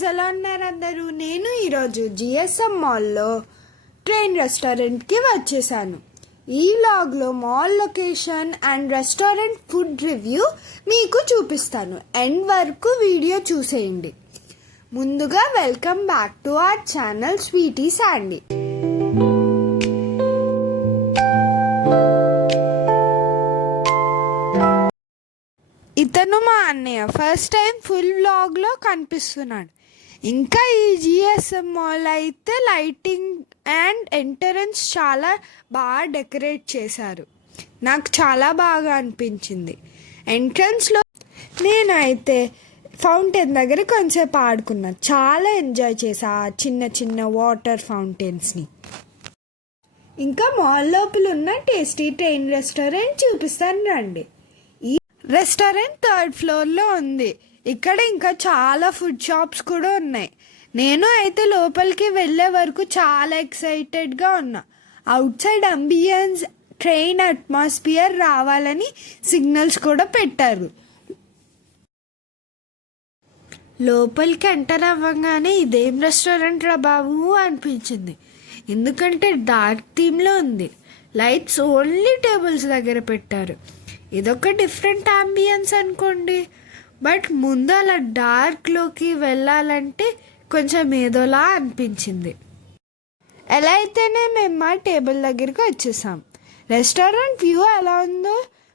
Guys, ఎలా ఉన్నారు అందరూ? నేను ఈరోజు జిఎస్ఎం మాల్లో ట్రైన్ రెస్టారెంట్కి వచ్చేసాను. ఈ వ్లాగ్లో mall location and restaurant food review మీకు చూపిస్తాను. ఎండ్ వరకు వీడియో చూసేయండి. ముందుగా welcome back to our channel Sweety Sandy. ఇతను మా అన్నయ్య. ఫస్ట్ టైం ఫుల్ వ్లాగ్లో కనిపిస్తున్నాడు. ఇంకా ఈ జిఎస్ఎం మాల్ అయితే లైటింగ్ అండ్ ఎంట్రన్స్ చాలా బాగా డెకరేట్ చేశారు. నాకు చాలా బాగా అనిపించింది. ఎంట్రన్స్లో నేనైతే ఫౌంటైన్ దగ్గర కొంచెంసేపు ఆడుకున్నాను. చాలా ఎంజాయ్ చేసా ఆ చిన్న చిన్న వాటర్ ఫౌంటైన్స్ని. ఇంకా మాల్ లోపల ఉన్న టేస్టీ ట్రైన్ రెస్టారెంట్ చూపిస్తాను రండి. రెస్టారెంట్ 3rd ఫ్లోర్లో ఉంది. ఇక్కడ ఇంకా చాలా ఫుడ్ షాప్స్ కూడా ఉన్నాయి. నేను అయితే లోపలికి వెళ్ళే వరకు చాలా ఎక్సైటెడ్గా ఉన్నా. Out side ambience, train atmosphere రావాలని సిగ్నల్స్ కూడా పెట్టారు. లోపలికి ఎంటర్ అవ్వగానే ఇదేం రెస్టారెంట్ రా బాబు అనిపించింది. ఎందుకంటే డార్క్ థీమ్లో ఉంది. లైట్స్ ఓన్లీ టేబుల్స్ దగ్గర పెట్టారు. ఇదొక డిఫరెంట్ అంబియన్స్ అనుకోండి. బట్ ముందు అలా డార్క్లోకి వెళ్ళాలంటే కొంచెం ఏదోలా అనిపించింది. ఎలా అయితేనే మేము మా టేబుల్ దగ్గరికి వచ్చేసాం. రెస్టారెంట్ వ్యూ ఎలా ఉందో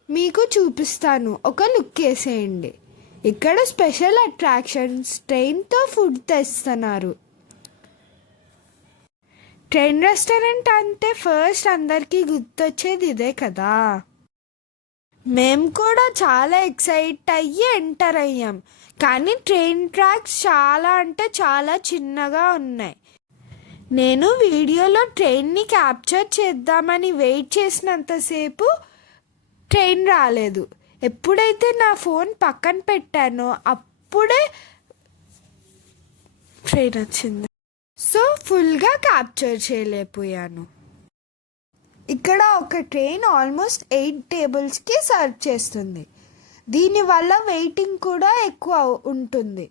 మీకు చూపిస్తాను. ఒక లుక్ వేసేయండి. ఇక్కడ స్పెషల్ అట్రాక్షన్స్, ట్రైన్తో ఫుడ్ తెస్తున్నారు. ట్రైన్ రెస్టారెంట్ అంటే ఫస్ట్ అందరికీ గుర్తొచ్చేది ఇదే కదా. మేము కూడా చాలా ఎక్సైట్ అయ్యి ఎంటర్ అయ్యాం. కానీ ట్రైన్ ట్రాక్స్ చాలా అంటే చాలా చిన్నగా ఉన్నాయి. నేను వీడియోలో ట్రైన్ని క్యాప్చర్ చేద్దామని వెయిట్ చేసినంతసేపు ట్రైన్ రాలేదు. ఎప్పుడైతే నా ఫోన్ పక్కన పెట్టానో అప్పుడే ట్రైన్ వచ్చింది. సో ఫుల్గా క్యాప్చర్ చేయలేకపోయాను. ఇక్కడ ఒక ట్రైన్ ఆల్మోస్ట్ 8 టేబుల్స్కి సర్వ్ చేస్తుంది. దీనివల్ల వెయిటింగ్ కూడా ఎక్కువ ఉంటుంది.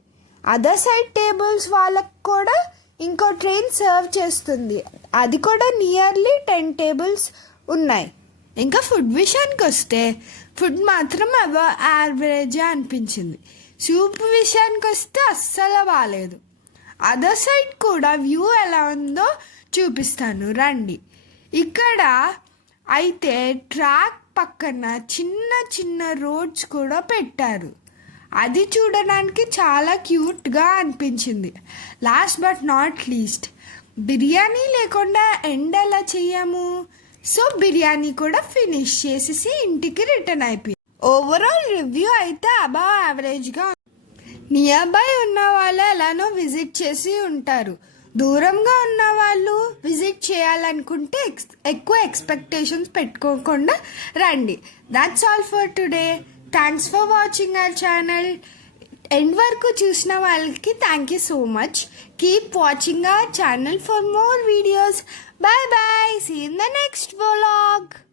అదర్ సైడ్ టేబుల్స్ వాళ్ళకు కూడా ఇంకో ట్రైన్ సర్వ్ చేస్తుంది. అది కూడా నియర్లీ 10 టేబుల్స్ ఉన్నాయి. ఇంకా ఫుడ్ విషయానికి వస్తే ఫుడ్ మాత్రం యావరేజ్ అనిపించింది. సూప్ విషయానికి వస్తే అస్సలు బాగాలేదు. అదర్ సైడ్ కూడా వ్యూ ఎలా ఉందో చూపిస్తాను రండి. ఇక్కడ అయితే ట్రాక్ పక్కన చిన్న చిన్న రోడ్స్ కూడా పెట్టారు. అది చూడడానికి చాలా క్యూట్గా అనిపించింది. Last but not least, biryani లేకుండా ఎండ్ ఎలా చెయ్యము. సో బిర్యానీ కూడా ఫినిష్ చేసేసి ఇంటికి రిటర్న్ అయిపోయింది. ఓవరాల్ రివ్యూ అయితే అబౌవ్ యావరేజ్గా. నియర్ బై ఉన్న వాళ్ళు ఎలానో విజిట్ చేసి ఉంటారు. దూరంగా ఉన్న వాళ్ళు విజిట్ చేయాలనుకుంటే ఎక్కువ ఎక్స్పెక్టేషన్స్ పెట్టుకోకుండా రండి. That's all for today. Thanks for watching our channel. End వరకు చూసిన వాళ్ళకి thank you so much. Keep watching our channel for more videos. Bye bye. See you in the next vlog.